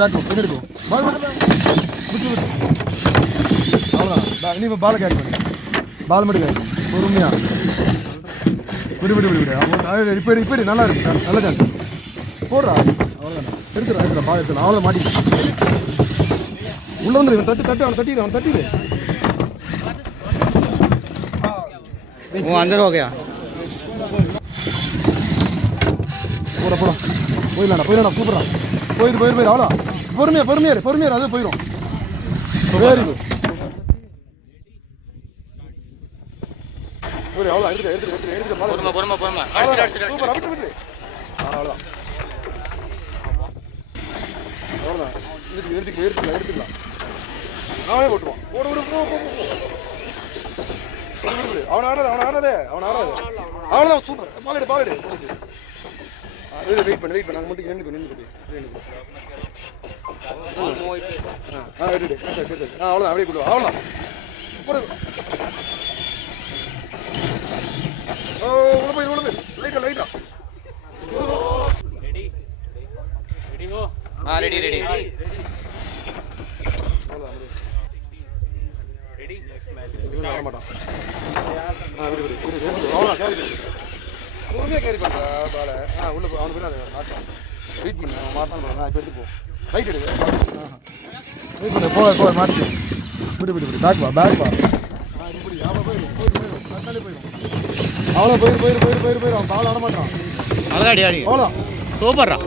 Back எடுக்கும் பால் அவ்வளோதான். நீ பாலை கேட்க பால் மட்டும் கேட்கும் பொறுமையா விடு விடு விடு விடு. இப்போ நல்லா இருக்கு நல்ல சான்ஸ் போடுறா. அவ்வளோதான் எடுத்துடா பால் எடுத்துடலாம். அவ்வளோ மாட்டிக்கிட்டு உள்ள வந்து தட்டு அவன் தட்டிடு वो अंदर हो गया போட போயிடலாம் சூப்பரா போயிரு அவ்வளோ பொறுமையா அது போயிடும். வெரி குட் அவ்வளோ எடுத்துட்டு அவ்வளோதான் எடுத்துக்கலாம். நானே போட்டுருவான் அவன் ஆடாதே அவ்வளோதான் சூப்பர். பாலடு வெயிட் பண்ண நாங்கள் மட்டும் நின்று அவ்வளோதான் அப்படியே கொடுவோம். அவ்வளோதான் உள்ள போய் லைட்டா रेडी மாட்டான். பொறுமையாக கேரி பண்ணுறா பாலை. உள்ள அவனு போய் அதை மாட்டான். வெயிட் பண்ணு அவன் மாட்டான். நான் இப்போ எடுத்து போ ரைட் எடு வெயிட் பண்ணு போ மாட்டு விடு பேக் வா இப்படி அவ்வளோ போயிடும் அவ்வளோ போயிடும் அவன் பால் ஆட மாட்டான். அவ்வளோ சூப்பர்ரா.